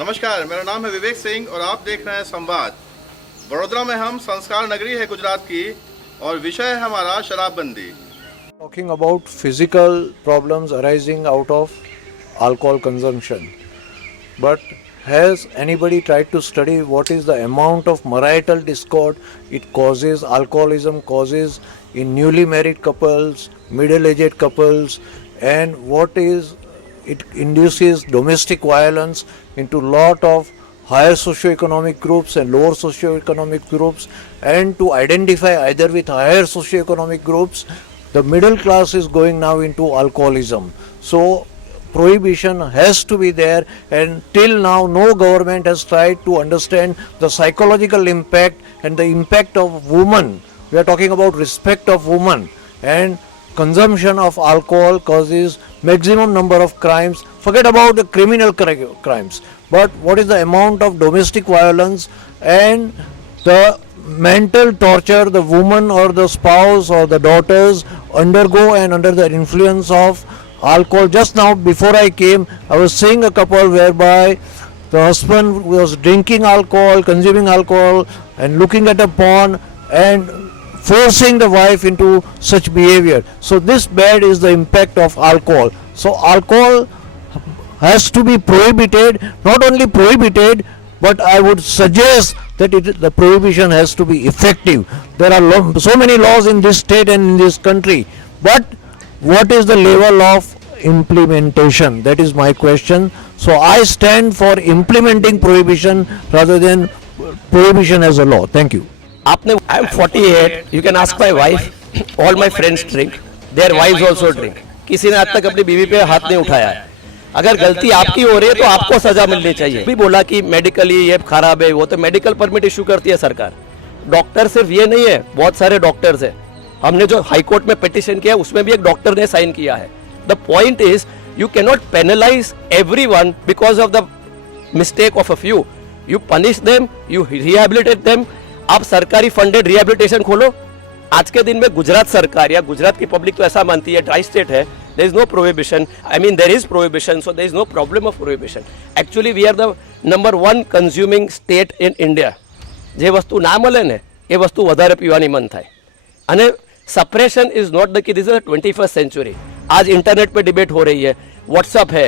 नमस्कार, मेरा नाम है विवेक सिंह और आप देख रहे हैं संवाद। वडोदरा में हम संस्कार नगरी है गुजरात की और विषय है हमारा शराबबंदी। Talking about physical problems arising out of alcohol consumption, but has anybody tried to study what is the amount of marital discord it causes, alcoholism causes in newly married couples, middle-aged couples, and what is it induces domestic violence into lot of higher socioeconomic groups and lower socioeconomic groups, and to identify either with higher socioeconomic groups, the middle class is going now into alcoholism. So prohibition has to be there, and till now no government has tried to understand the psychological impact and the impact of women. We are talking about respect of women, and consumption of alcohol causes maximum number of crimes. Forget about the criminal crimes, but what is the amount of domestic violence and the mental torture the woman or the spouse or the daughters undergo and under the influence of alcohol. Just now before I came, I was seeing a couple whereby the husband was drinking alcohol, consuming alcohol and looking at a porn and forcing the wife into such behavior. So this bad is the impact of alcohol. So alcohol has to be prohibited, not only prohibited, but I would suggest that the prohibition has to be effective. There are so many laws in this state and in this country, but what is the level of implementation? That is my question. So I stand for implementing prohibition rather than prohibition as a law. Thank you. I am 48. You can ask my wife. All my friends drink. Their wives also drink. किसी ने आज तक अपनी बीवी पे हाथ नहीं उठाया है. अगर गलती आपकी हो रही है तो आपको सजा मिलनी चाहिए. भी बोला कि मेडिकली ये खराब है, वो तो मेडिकल परमिट इशू करती है सरकार. डॉक्टर सिर्फ ये नहीं है, बहुत सारे डॉक्टर्स है. हमने जो हाई कोर्ट में पिटिशन किया उसमें भी एक डॉक्टर ने साइन किया है. The point is you can not penalise everyone because of the mistake of a few. You punish them, you rehabilitate them. आप सरकारी फंडेड रिहेबिलिटेशन खोलो. आज के दिन में गुजरात सरकार या गुजरात की पब्लिक तो ऐसा मानती है ड्राई स्टेट है, there is no prohibition. I mean there is prohibition, so there is no problem of prohibition. Actually we are the number one consuming state in India. જે વસ્તુ ના મળે ને એ વસ્તુ વધારે પીવાની મન થાય. અને suppression is not the key. This is the 21st century. आज इंटरनेट पे डिबेट हो रही है, व्हाट्सअप है,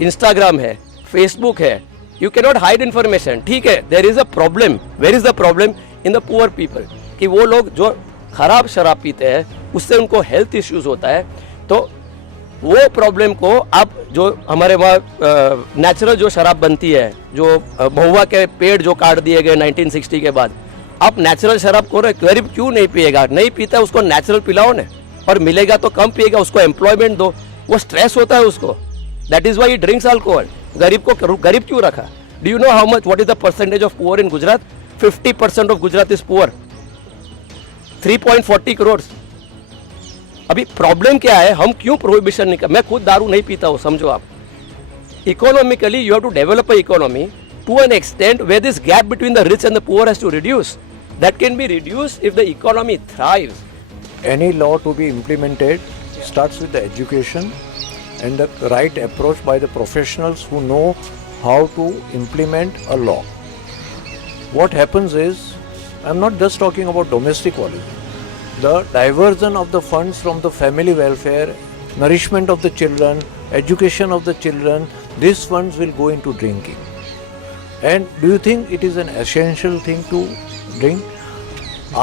इंस्टाग्राम है, फेसबुक है. You can not hide information. ठीक है, there is a problem. Where is the problem? In the poor people. कि वो लोग जो खराब शराब पीते हैं उससे उनको हेल्थ इश्यूज होता है. तो वो प्रॉब्लम को आप जो हमारे वहाँ नेचुरल जो शराब बनती है, जो महुआ के पेड़ जो काट दिए गए 1960 के बाद, आप नेचुरल शराब को गरीब क्यों नहीं पिएगा? नहीं पीता, उसको नेचुरल पिलाओ ना. और मिलेगा तो कम पिएगा, उसको एम्प्लॉयमेंट दो. वो स्ट्रेस होता है उसको. That is why he drinks alcohol. गरीब को गरीब क्यों रखा? Do you know how much what is the percentage of poor in Gujarat? 50% of Gujarat is poor. 3.40 crore. अभी प्रॉब्लम क्या है? हम क्यों प्रोहिबिशन नहीं कर? मैं खुद दारू नहीं पीता हूँ, समझो आप. Economically you have to develop a economy to an extent where this gap between the rich and the poor has to reduce. That can be reduced if the economy thrives. Any law to be implemented starts with the education and the right approach by the professionals who know how to implement a law. What happens is, I'm not just talking about domestic violence. The diversion of the funds from the family welfare, nourishment of the children, education of the children, these funds will go into drinking. And do you think it is an essential thing to drink?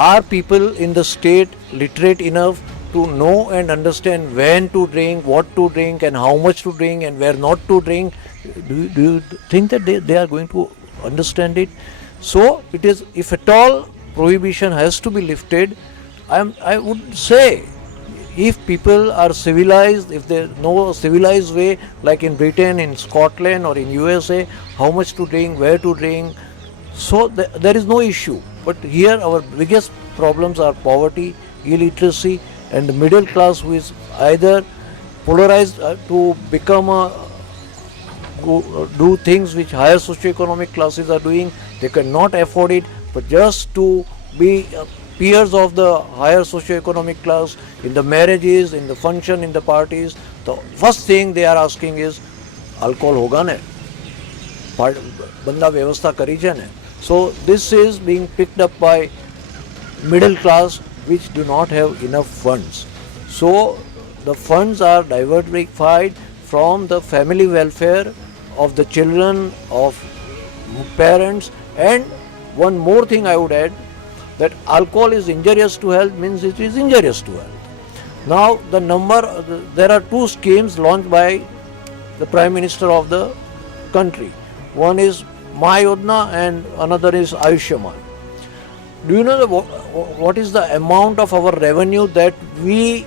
Are people in the state literate enough to know and understand when to drink, what to drink and how much to drink and where not to drink? Do you think that they are going to understand it? So it is, if at all prohibition has to be lifted, I would say if people are civilized, if they know a civilized way, like in Britain, in Scotland or in USA, how much to drink, where to drink, so there is no issue. But here our biggest problems are poverty, illiteracy and the middle class who is either polarized to become do things which higher socioeconomic classes are doing. They cannot afford it, but just to be peers of the higher socioeconomic class in the marriages, in the function, in the parties, the first thing they are asking is alcohol hoga na. બંદા વ્યવસ્થા કરી છે ને, so this is being picked up by middle class which do not have enough funds. So the funds are diversified from the family welfare of the children, of parents. And one more thing I would add, that alcohol is injurious to health means it is injurious to health. Now there are two schemes launched by the Prime Minister of the country. One is My Yojana and another is Ayushman. Do you know what is the amount of our revenue that we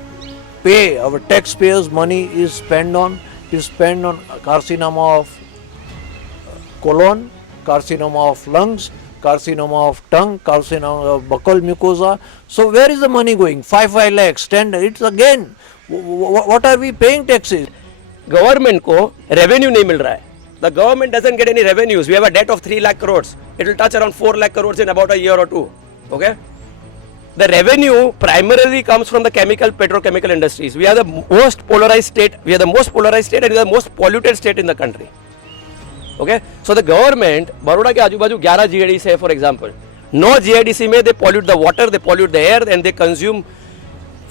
pay, our taxpayers' money is spent on? Is spent on carcinoma of colon, carcinoma of lungs, carcinoma of tongue, carcinoma of buccal mucosa. So where is the money going? 5 lakhs, 10, it's again, what are we paying taxes? Government को revenue नहीं मिल रहा है. The government doesn't get any revenues. We have a debt of 3 lakh crore. It will touch around 4 lakh crores in about a year or two. Okay, the revenue primarily comes from the chemical petrochemical industries. We are the most polarized state. We are the most polarized state and we are the most polluted state in the country. Okay, so the government, Baroda के आजू बाजू 11 GIDC है for example. 9 GIDC में they pollute the water, they pollute the air and they consume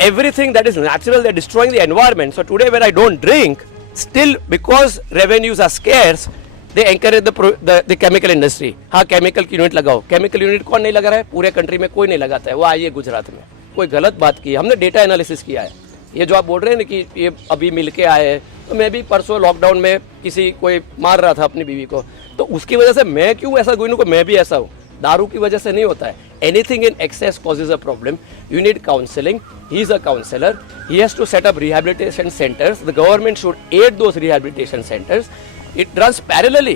everything that is natural. They're destroying the environment. So today when I don't drink, still because revenues are scarce, they encourage the chemical industry. हाँ, chemical की unit लगाओ. chemical unit कौन नहीं लगा रहा है? पूरे country में कोई नहीं लगाता है. वो आइए गुजरात में, कोई गलत बात की है. हमने डेटा एनालिसिस किया है. ये जो आप बोल रहे हैं ना कि ये अभी मिल के आए हैं, तो मैं भी परसों लॉकडाउन में किसी कोई मार रहा था अपनी बीवी को, तो उसकी वजह से मैं क्यों ऐसा कोई मैं भी ऐसा हूँ. दारू की वजह से नहीं होता है. Anything in excess causes a problem. You need counselling. He is a counsellor. He has to set up rehabilitation centres. The government should add those rehabilitation centres. It runs parallelly.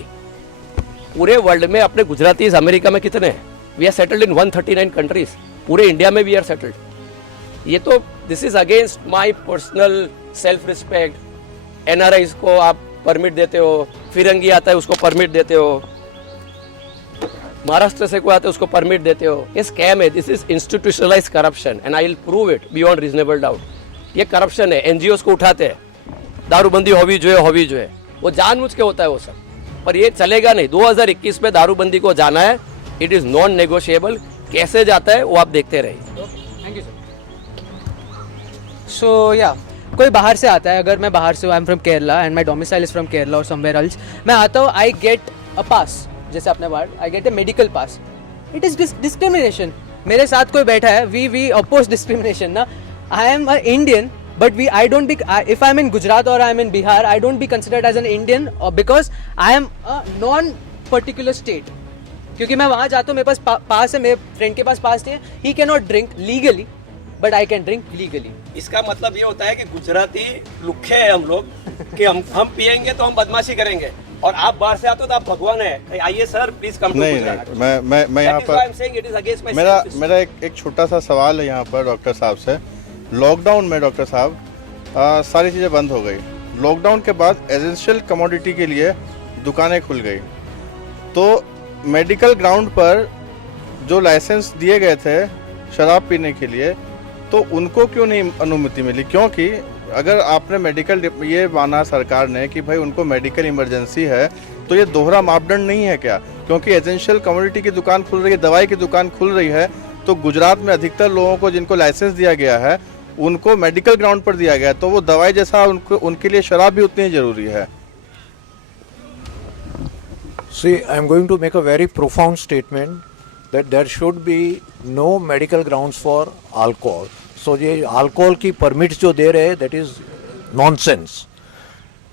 पूरे वर्ल्ड में अपने Gujaratis America में कितने हैं? We are settled in 139 countries. पूरे India में we are settled. ये तो this is against my personal self respect. NRIs को आप परमिट देते हो, फिरंगी आता है उसको परमिट देते हो, महाराष्ट्र से कोई आता है उसको परमिट देते हो. ये स्कैम है. This is institutionalise corruption and I will prove it beyond reasonable doubt. ये करप्शन है. एनजीओस को उठाते हैं, दारूबंदी होवी जो है, वो जानबूझ के होता है वो सब. पर ये चलेगा नहीं. 2021 में दारूबंदी को जाना है. It is non negotiable. कैसे जाता है वो आप देखते रहिए. Thank you sir. सो या कोई बाहर से आता है, अगर मैं बाहर से हूँ, I am from Kerala and my domicile is from Kerala और समवेयर एल्स, मैं आता हूँ, आई गेट अ पास, जैसे आपने word, I get a medical pass. It is discrimination. मेरे साथ कोई बैठा है, वी अपोज डिस्क्रिमिनेशन ना. I am a Indian but I don't be, if I'm in Gujarat or I'm in Bihar, I don't be considered as an Indian because I am a non particular state. क्योंकि मैं वहाँ जाता हूँ, मेरे पास पास है, मेरे friend के पास पास नहीं है. he cannot drink legally but I can drink legally. इसका मतलब ये होता है कि गुजराती लुखे हैं हम लोग कि हम पिएंगे तो हम बदमाशी करेंगे, और आप बाहर से आते हो तो आप भगवान है. आइए sir, please come to Gujarat. नहीं, मैं यहाँ पर मेरा एक छोटा सा सवाल है यहाँ पर डॉक्टर साहब से. लॉकडाउन में डॉक्टर साहब सारी चीज़ें बंद हो गई. लॉकडाउन के बाद एसेंशियल कमोडिटी के लिए दुकानें खुल गई, तो मेडिकल ग्राउंड पर जो लाइसेंस दिए गए थे शराब पीने के लिए, तो उनको क्यों नहीं अनुमति मिली? क्योंकि अगर आपने मेडिकल ये माना सरकार ने कि भाई उनको मेडिकल इमरजेंसी है, तो ये दोहरा मापदंड नहीं है क्या? क्योंकि एसेंशियल कमोडिटी की दुकान खुल रही है, दवाई की दुकान खुल रही है, तो गुजरात में अधिकतर लोगों को जिनको लाइसेंस दिया गया है उनको मेडिकल ग्राउंड पर दिया गया, तो वो दवाई जैसा उनके लिए शराब भी उतनी ही जरूरी है. See, I am going to make a very profound statement that there should be no medical grounds for alcohol. So ये alcohol की permits जो दे रहे हैं, that is nonsense.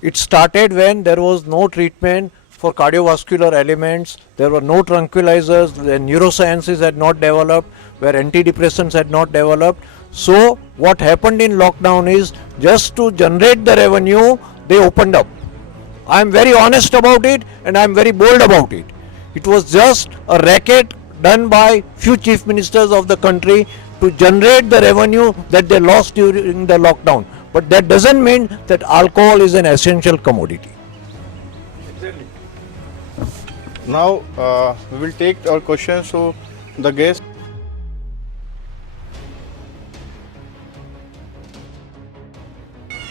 It started when there was no treatment for cardiovascular elements, there were no tranquilizers, the neurosciences had not developed, where antidepressants had not developed. So what happened in lockdown is, just to generate the revenue, they opened up. I am very honest about it and I am very bold about it. It was just a racket done by few chief ministers of the country to generate the revenue that they lost during the lockdown. But that doesn't mean that alcohol is an essential commodity. Now we will take our questions to the guest.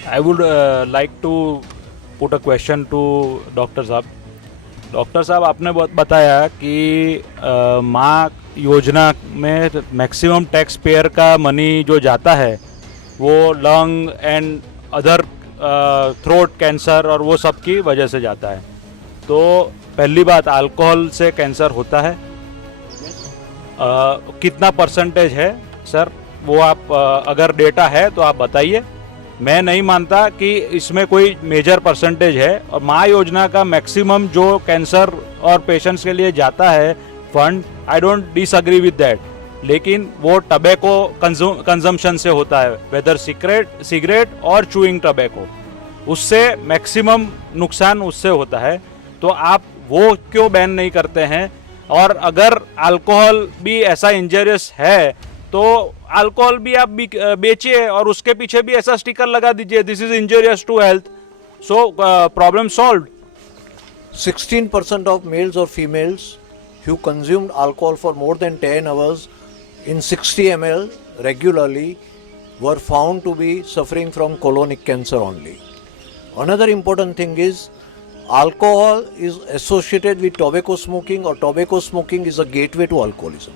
I would like to put a question to Dr. Saab. Doctor साहब आपने बताया कि माँ योजना में maximum tax payer का money जो जाता है वो lung and other throat cancer और वो सब की वजह से जाता है। तो पहली बात, अल्कोहल से कैंसर होता है? कितना परसेंटेज है सर वो आप अगर डेटा है तो आप बताइए। मैं नहीं मानता कि इसमें कोई मेजर परसेंटेज है। और माँ योजना का मैक्सिमम जो कैंसर और पेशेंट्स के लिए जाता है fund, I don't disagree with that, लेकिन वो टबैको कंजम्पशन से होता है, वेदर सिगरेट और चूइंग टबैको, उससे मैक्सिमम नुकसान उससे होता है। तो आप वो क्यों बैन नहीं करते हैं? और अगर अल्कोहल भी ऐसा इंजरियस है तो अल्कोहल भी आप बेचिए और उसके पीछे भी ऐसा स्टिकर लगा दीजिए, this is injurious to health, so problem solved. 16% of males or females who consumed alcohol for more than 10 hours in 60 ml regularly were found to be suffering from colonic cancer only. Another important thing is alcohol is associated with tobacco smoking, or tobacco smoking is a gateway to alcoholism.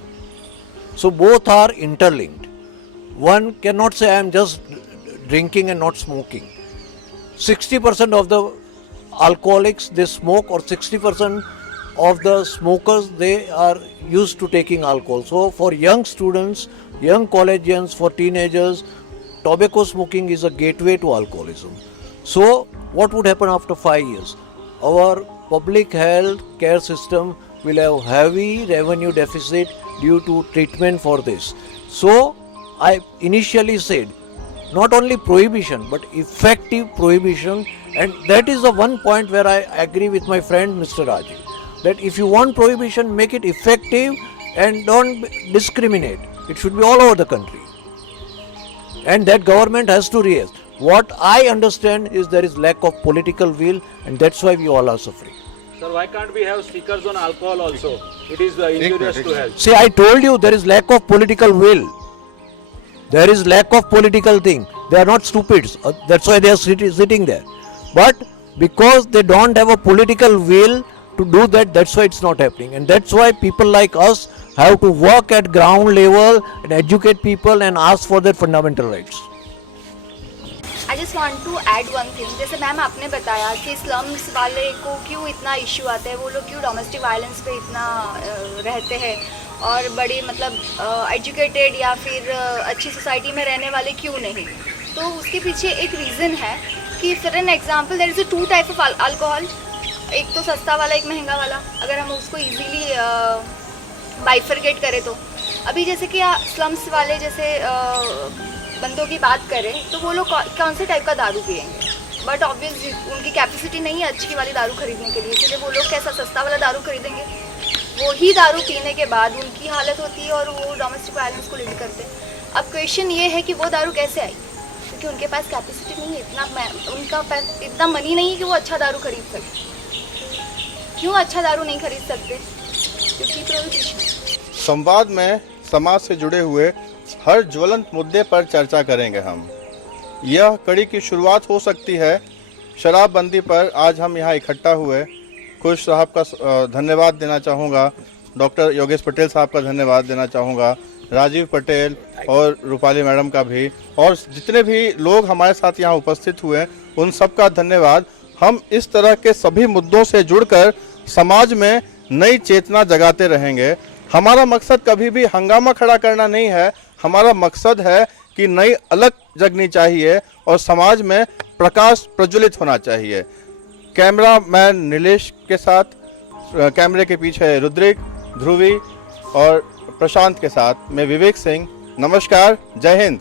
So both are interlinked. One cannot say I am just drinking and not smoking. 60% of the alcoholics they smoke, or 60% of the smokers they are used to taking alcohol. So for young students, young collegians, for teenagers, tobacco smoking is a gateway to alcoholism. So what would happen after 5 years? Our public health care system will have heavy revenue deficit due to treatment for this. So I initially said not only prohibition but effective prohibition, and that is the one point where I agree with my friend Mr. Rajiv, that if you want prohibition, make it effective and don't discriminate. It should be all over the country, and that government has to react. What I understand is there is lack of political will, and that's why we all are suffering. Sir, why can't we have stickers on alcohol also? It is injurious to health. See, I told you there is lack of political will. There is lack of political thing. They are not stupids. That's why they are sitting there. But because they don't have a political will to do that, that's why it's not happening. And that's why people like us have to work at ground level and educate people and ask for their fundamental rights. I just want to add one thing. जैसे ma'am आपने बताया कि slums वाले को क्यों इतना issue आता है, वो लोग क्यों डोमेस्टिक वायलेंस पे इतना रहते हैं, और बड़ी मतलब एजुकेटेड या फिर अच्छी सोसाइटी में रहने वाले क्यों नहीं। तो उसके पीछे एक रीज़न है कि for an example there is 2 type of alcohol, एक तो सस्ता वाला, एक महंगा वाला। अगर हम उसको इजीली बाइफरगेट करें तो अभी जैसे कि स्लम्स वाले जैसे बंदों की बात करें तो वो लोग कौन से टाइप का दारू पिएंगे, बट ऑब्वियसली उनकी कैपेसिटी नहीं है अच्छी वाली दारू खरीदने के लिए, इसलिए वो लोग कैसा सस्ता वाला दारू खरीदेंगे। वो ही दारू पीने के बाद उनकी हालत होती है और वो डोमेस्टिक वायलेंस को लीड करते हैं। अब क्वेश्चन ये है कि वो दारू कैसे आई, क्योंकि उनके पास कैपेसिटी नहीं है, इतना मनी नहीं है कि वो अच्छा दारू खरीद सके। क्यों अच्छा दारू नहीं खरीद सकते? क्योंकि प्रोहिबिशन। संवाद में समाज से जुड़े हुए हर ज्वलंत मुद्दे पर चर्चा करेंगे हम। यह कड़ी की शुरुआत हो सकती है शराबबंदी पर। आज हम यहाँ इकट्ठा हुए, खुश साहब का धन्यवाद देना चाहूँगा, डॉक्टर योगेश पटेल साहब का धन्यवाद देना चाहूँगा, राजीव पटेल और रूपाली मैडम का भी, और जितने भी लोग हमारे साथ यहाँ उपस्थित हुए उन सब का धन्यवाद। हम इस तरह के सभी मुद्दों से जुड़कर समाज में नई चेतना जगाते रहेंगे। हमारा मकसद कभी भी हंगामा खड़ा करना नहीं है, हमारा मकसद है कि नई अलग जगनी चाहिए और समाज में प्रकाश प्रज्वलित होना चाहिए। कैमरामैन नीलेश के साथ, कैमरे के पीछे रुद्रिक, ध्रुवी और प्रशांत के साथ मैं विवेक सिंह। नमस्कार, जय हिंद।